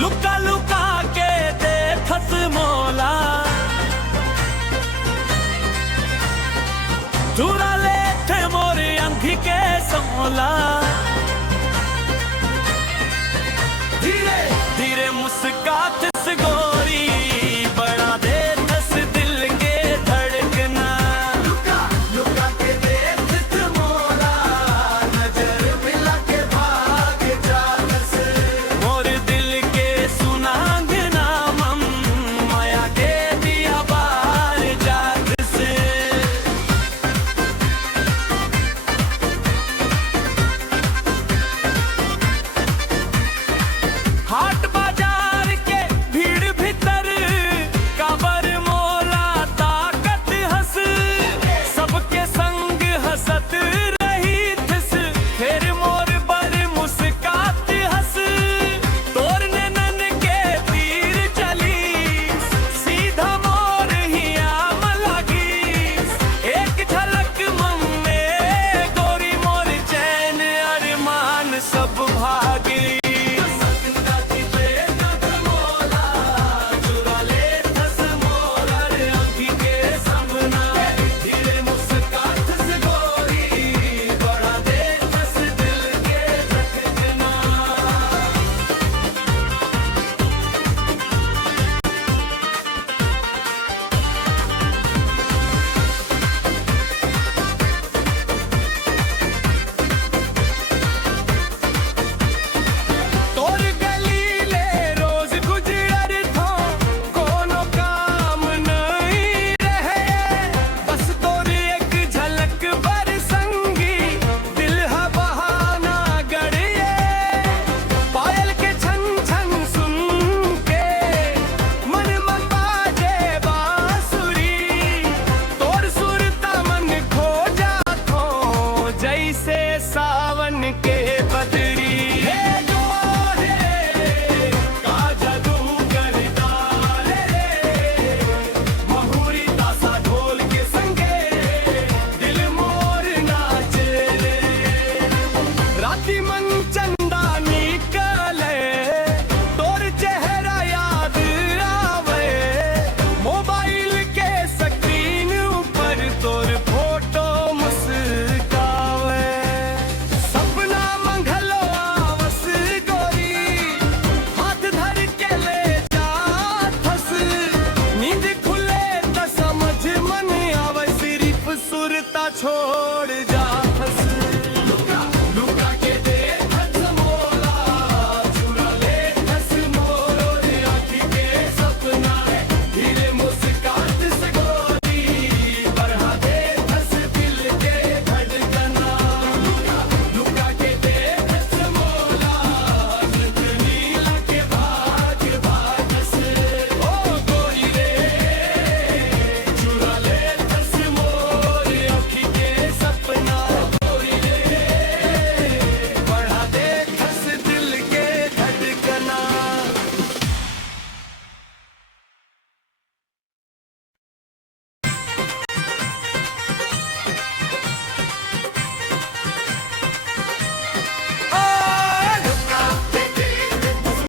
लुका लुका के देखस मोला, चुरा ले थे मोरी अंधी के सोला। धीरे धीरे मुस्कात से गोरी बढ़ा दे दस दिल के धड़कना। लुका लुका के देखस मोला, नजर मिला के भाग जागस मोर दिल के सुनांग नामम, माया के दिया बार जागस। हाट